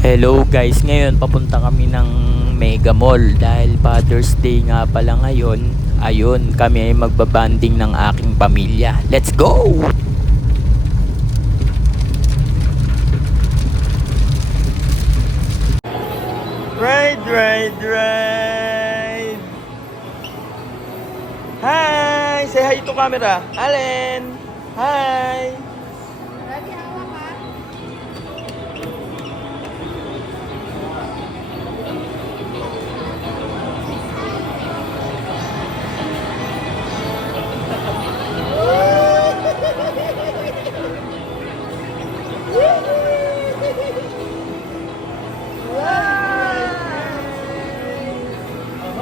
Hello guys, ngayon papunta kami ng Mega Mall dahil Father's Day nga pala ngayon. Ayun, kami ay magbabanding ng aking pamilya. Let's go! Ride! Hi! Say hi to camera. Allen! Hi! Lagi hawak ka.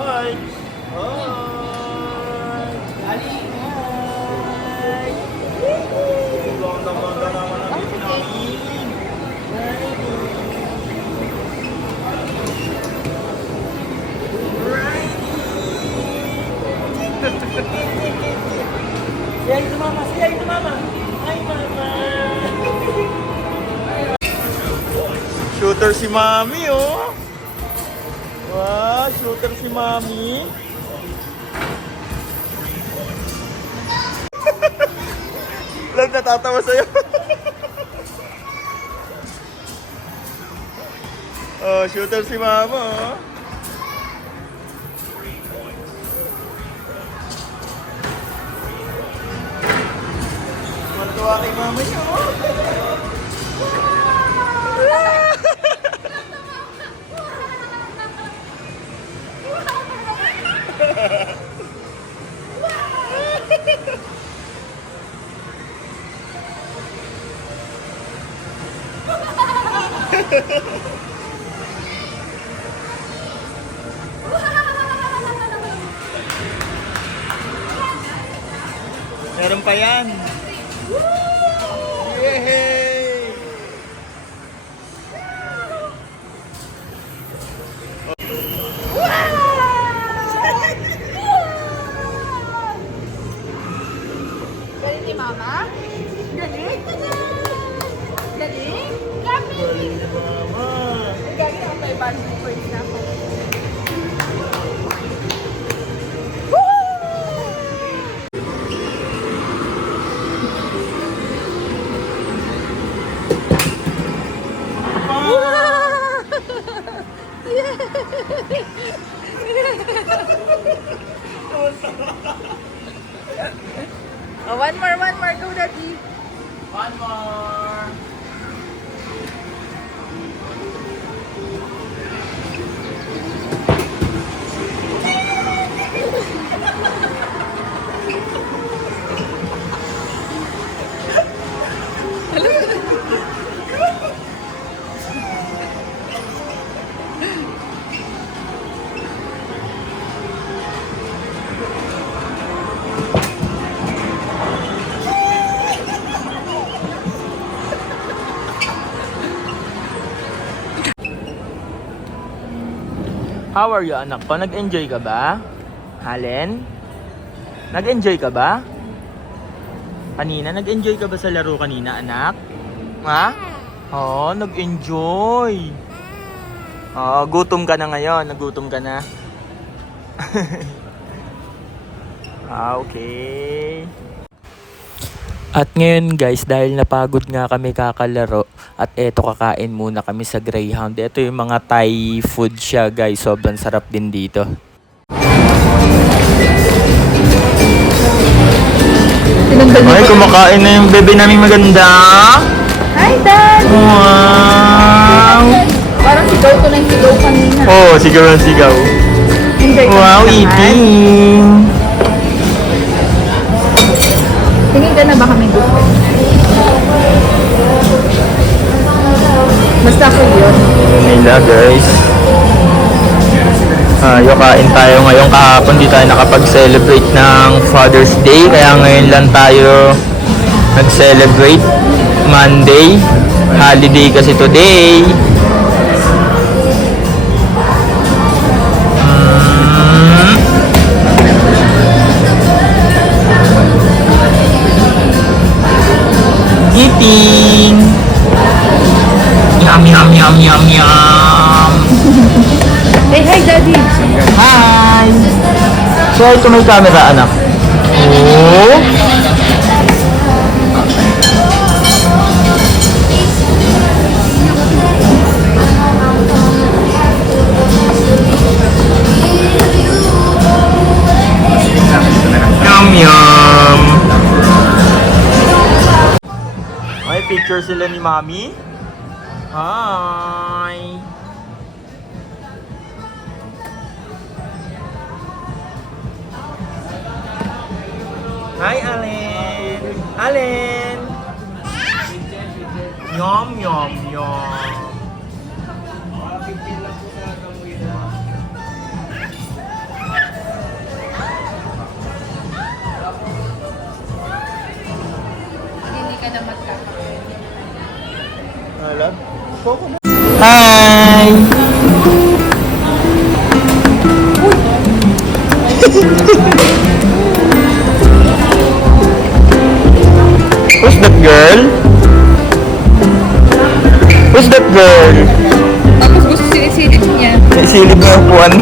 Hi! Say hi to mama! Say hi to mama! Hi mama! Shooter si mami oh! Wow! Shooter si mami! Lang natatawa sa'yo! Oh, shooter si mama oh! Matuwa kay mama niyo oh! Meron pa yan! Yay! Galing ni Mama? Galing? Galing? Galing! Mama! Galing ako kay Bandung first na ako. Oh, one more, go daddy. One more! How are you, anak ko? Nag-enjoy ka ba? Halen? Nag-enjoy ka ba? Kanina, nag-enjoy ka ba sa laro kanina, anak? Ha? Oo, nag-enjoy. Oo, gutom ka na ngayon. Nagutom ka na. Okay. At ngayon guys, dahil napagod nga kami kakalaro, at eto kakain muna kami sa Greyhound. Ito yung mga Thai food siya guys, sobrang sarap din dito. Ay, kumakain na yung bebe namin maganda. Hi, Dad! Wow! Parang sigaw to na yung sigaw kanina. Oh, sigaw na sigaw. Enjoy ka Wow, naman. eating! Tingin ka na ba kami gusto? Basta ko yun. Nila guys. Kain tayo ngayon. Kahapon di tayo nakapag-celebrate ng Father's Day. Kaya ngayon lang tayo nag-celebrate. Monday. Holiday kasi today. Eating! Yum, yum, yum! Yum, yum, yum! Hey, hi, Daddy. Hi! So, ito may camera, anak. Oh! Yum, yum! May picture sila ni Mami. Hi! Hi, Allen! Allen! Yum, yum, yum! Hindi ka na magkakaroon. Hi! Who's that girl? Who's that girl? Tapos gusto sinisilip niya. Silip na yung upuan.